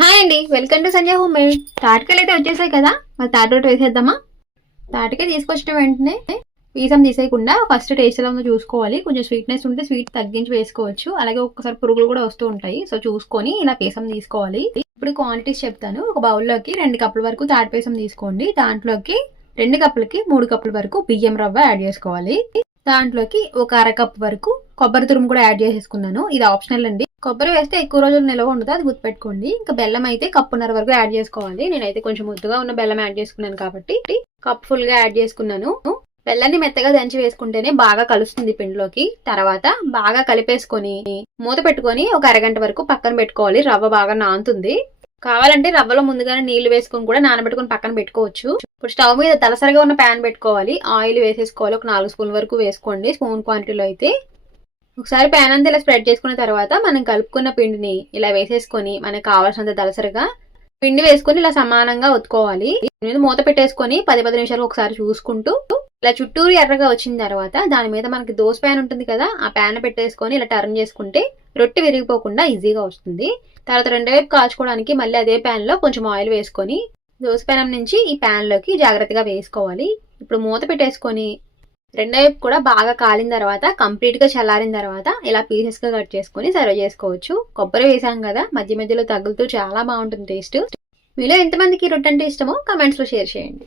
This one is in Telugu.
హాయ్ అండి welcome to Sanjay home made తాటికలు అయితే వచ్చేసాయి కదా మరి తాటి రొట్టె వేసేద్దామా? తాటికాయ తీసుకొచ్చిన వెంటనే పీసం తీసేయకుండా ఫస్ట్ టేస్ట్ ఎలా ఉందో చూసుకోవాలి. కొంచెం స్వీట్నెస్ ఉంటే స్వీట్ తగ్గించి వేసుకోవచ్చు. అలాగే ఒక్కసారి పురుగులు కూడా వస్తూ ఉంటాయి. సో చూసుకొని ఇలా పీసం తీసుకోవాలి. ఇప్పుడు క్వాంటిటీస్ చెప్తాను. ఒక బౌల్లోకి రెండు కప్పుల వరకు తాటి పీసం తీసుకోండి. దాంట్లోకి రెండు కప్పులకి మూడు కప్పుల వరకు బియ్యం రవ్వ యాడ్ చేసుకోవాలి. దాంట్లోకి ఒక అరకప్ వరకు కొబ్బరి తురుము కూడా యాడ్ చేసేసుకున్నాను. ఇది ఆప్షనల్ అండి. కొబ్బరి వేస్తే ఎక్కువ రోజులు నిల్వ ఉండదు అది గుర్తుపెట్టుకోండి. ఇంకా బెల్లం అయితే కప్పున్నర వరకు యాడ్ చేసుకోవాలి. నేనైతే కొంచెం ముద్దుగా ఉన్న బెల్లం యాడ్ చేసుకున్నాను కాబట్టి. కప్ ఫుల్గా యాడ్ చేసుకున్నాను. బెల్లాన్ని మెత్తగా దంచి వేసుకుంటేనే బాగా కలుస్తుంది పిండిలోకి. తర్వాత బాగా కలిపేసుకొని మూత పెట్టుకొని ఒక అరగంట వరకు పక్కన పెట్టుకోవాలి. రవ్వ బాగా నానుతుంది. కావాలంటే రవ్వలో ముందుగానే నీళ్ళు వేసుకొని కూడా నానబెట్టుకొని పక్కన పెట్టుకోవచ్చు. ఇప్పుడు స్టవ్ మీద తలసరిగా ఉన్న ప్యాన్ పెట్టుకోవాలి. ఆయిల్ వేసేసుకోవాలి. ఒక నాలుగు స్పూన్ వరకు వేసుకోండి. స్పూన్ క్వాంటిటీలో అయితే ఒకసారి ప్యాన్ అంతా ఇలా స్ప్రెడ్ చేసుకున్న తర్వాత మనం కలుపుకున్న పిండిని ఇలా వేసేసుకొని మనకు కావాల్సినంత దలసరిగా పిండి వేసుకొని ఇలా సమానంగా ఒత్తుకోవాలి. దీని మీద మూత పెట్టేసుకొని పది పది నిమిషాలు ఒకసారి చూసుకుంటూ ఇలా చుట్టూరు ఎర్రగా వచ్చిన తర్వాత దాని మీద మనకి దోశ ప్యాన్ ఉంటుంది కదా ఆ ప్యాన్ పెట్టేసుకొని ఇలా టర్న్ చేసుకుంటే రొట్టె విరిగిపోకుండా ఈజీగా వస్తుంది. తర్వాత రెండు వైపు కాల్చుకోవడానికి మళ్ళీ అదే ప్యాన్లో కొంచెం ఆయిల్ వేసుకొని దోశ పెనం నుంచి ఈ ప్యాన్లోకి జాగ్రత్తగా వేసుకోవాలి. ఇప్పుడు మూత పెట్టేసుకొని రెండో వైపు కూడా బాగా కాలిన తర్వాత కంప్లీట్గా చల్లారిన తర్వాత ఇలా పీసెస్గా కట్ చేసుకొని సర్వ్ చేసుకోవచ్చు. కొబ్బరి వేసాం కదా మధ్య మధ్యలో తగులుతూ చాలా బాగుంటుంది టేస్ట్ మీలో ఎంతమందికి రొట్టె అంటే ఇష్టమో కమెంట్స్లో షేర్ చేయండి.